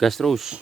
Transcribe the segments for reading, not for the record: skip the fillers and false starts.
Gas terus.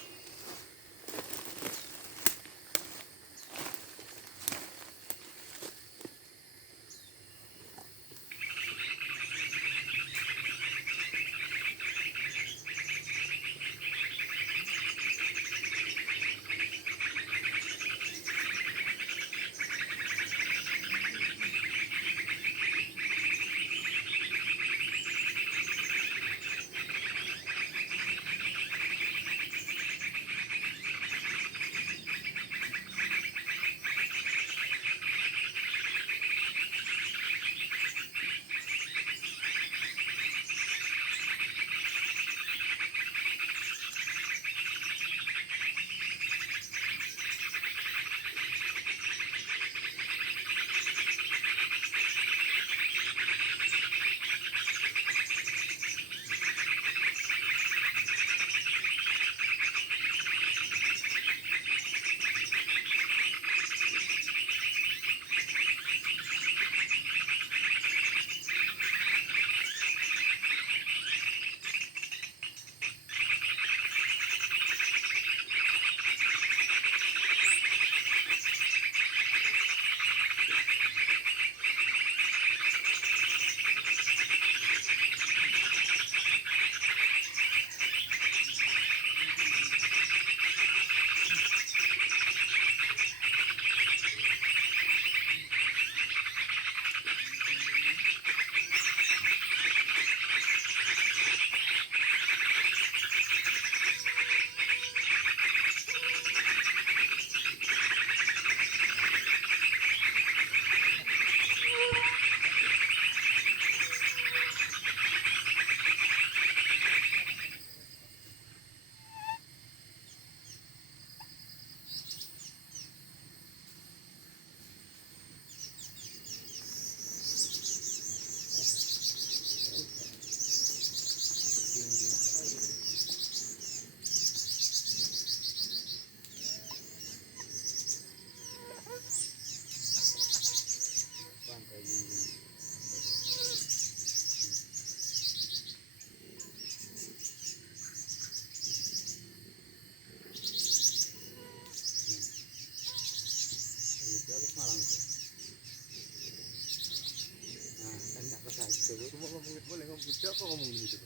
Cuma boleh ngomong siapa ngomong gitu?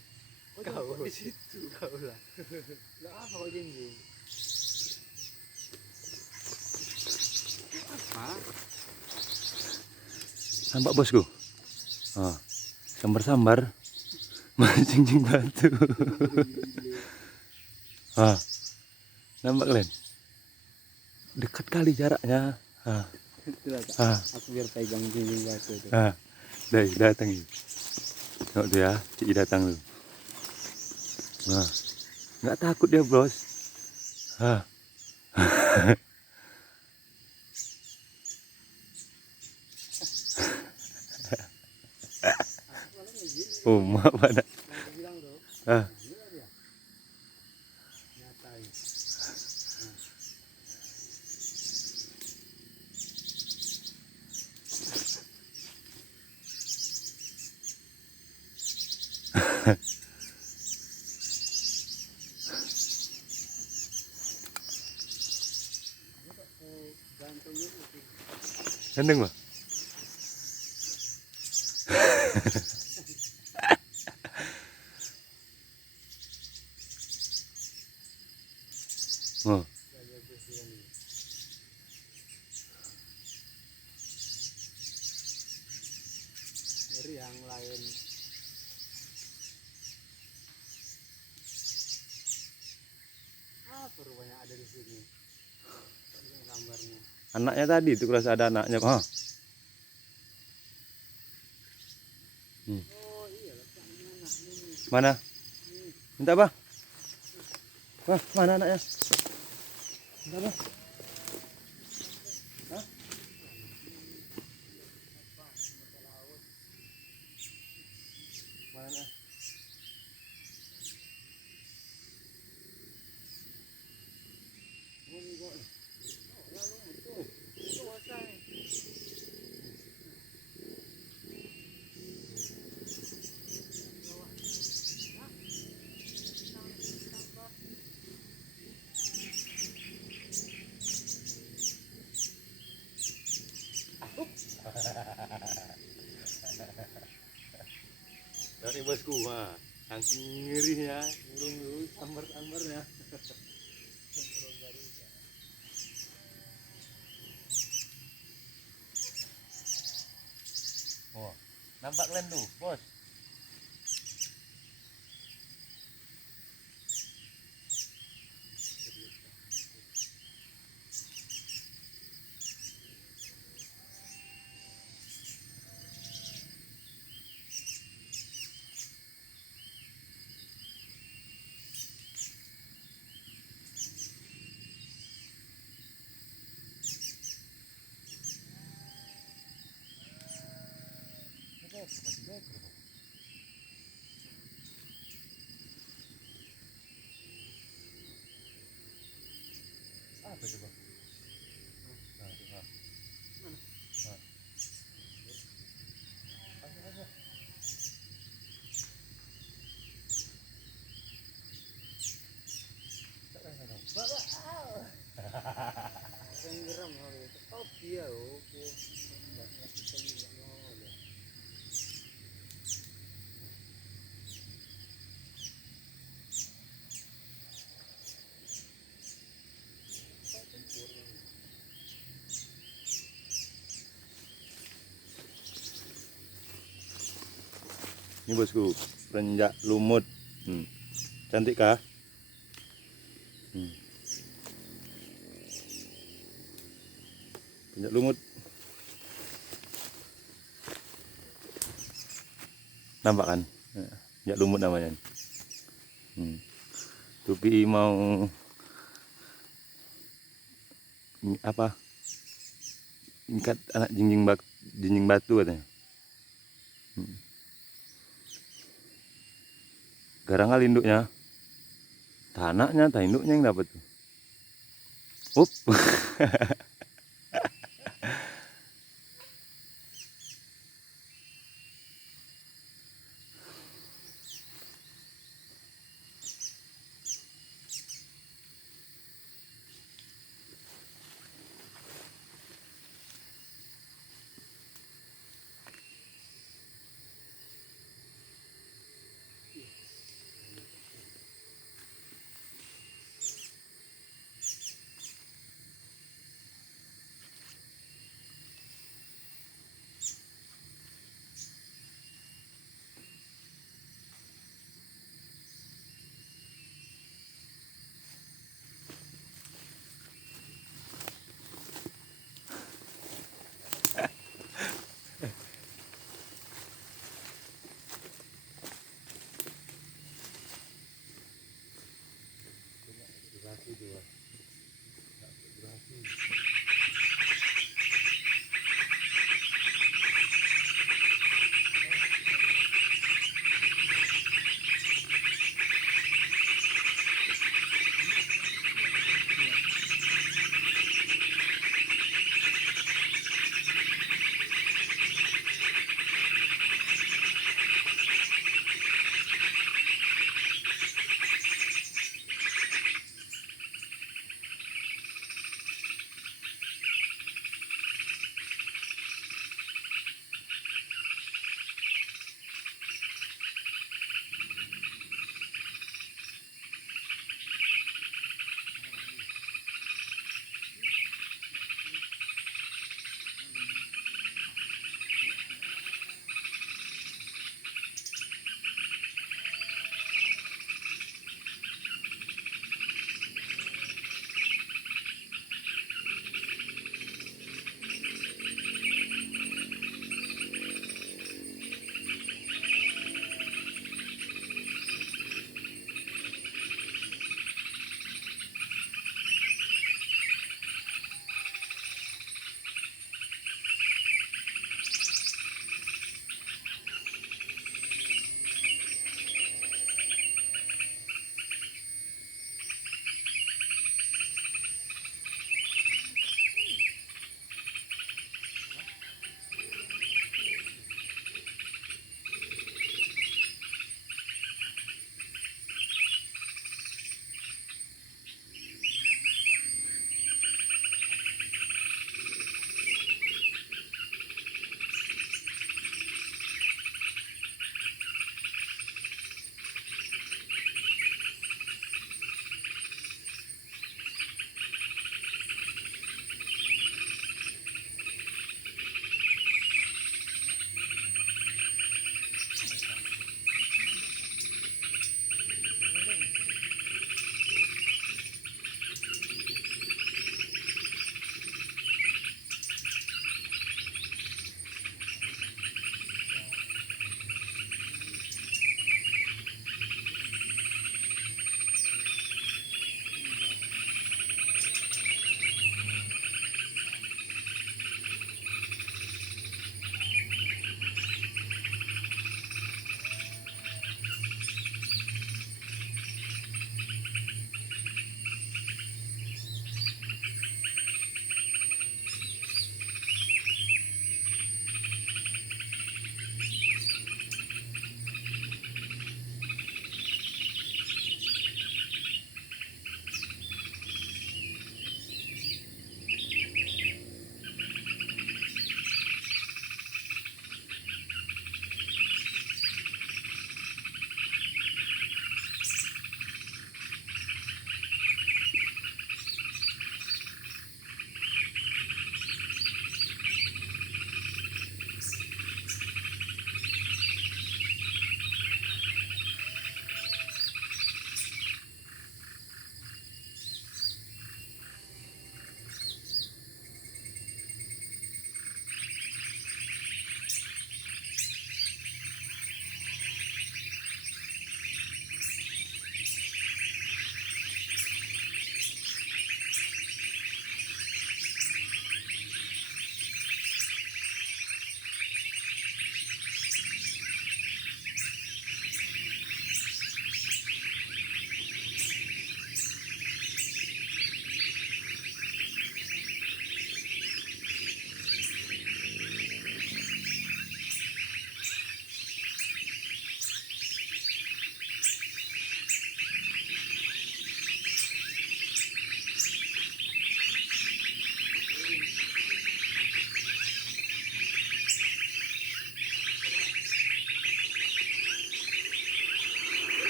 Kau di situ. Kau lah. Lah apa kau jengking? Hah? Nampak bosku? Oh, sambar-sambar mancing batu. Ah, nampak kalian? Dekat kali jaraknya. Aku biar pegang jinjing batu itu. Dai datang ini. Tengok tuh ya, Cik datang tuh. Nah, nggak takut dia bos. Oh, maaf ada. Ah. Gandeng mah. Oh. Dari yang lain. Apa rupanya ada di sini? Gambarnya. Anaknya tadi itu kerasa ada anaknya. Oh iya, Mana? Minta apa? Wah, mana anaknya? Minta apa? Hah? Mana anaknya? bosku, wah, saking ngerinya, ngurung sambar-sambarnya. Oh, nampak kalian tuh, bos. Apa coba? Nah, coba. Mana? Nah. Apa? Yang geram ya gitu. Oh iya oh. Mbak kita juga mau ya. Kok tempur kan? Ini bosku, renjak lumut. Cantik kah? Renjak lumut. Nampak kan? Renjak lumut namanya. Tupi mau apa? Ikat anak jinjing batu katanya. Garang kali induknya. Tanaknya, induknya yang dapat tuh. Up.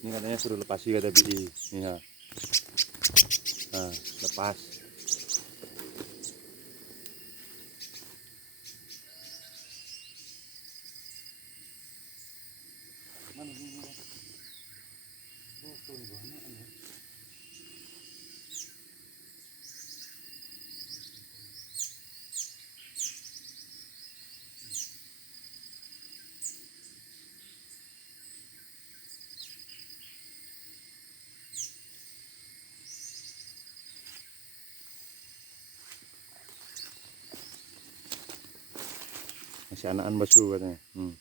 Ini katanya suruh lepasi kata BI. Nih ya. Nah, lepas. Mana ini? Oh, tuh banyak ya. Masih anakan bosku katanya. Hmm.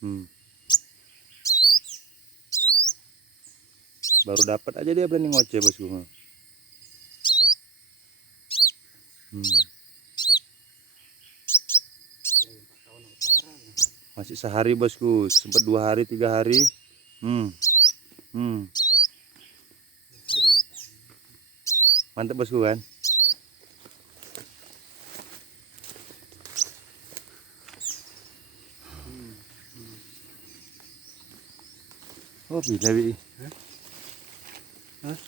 Hmm. Baru dapat aja dia berani ngoceh bosku. Masih sehari bosku, sempat 2 hari 3 hari. Mantap bosku kan. Oh bila bi. Hah?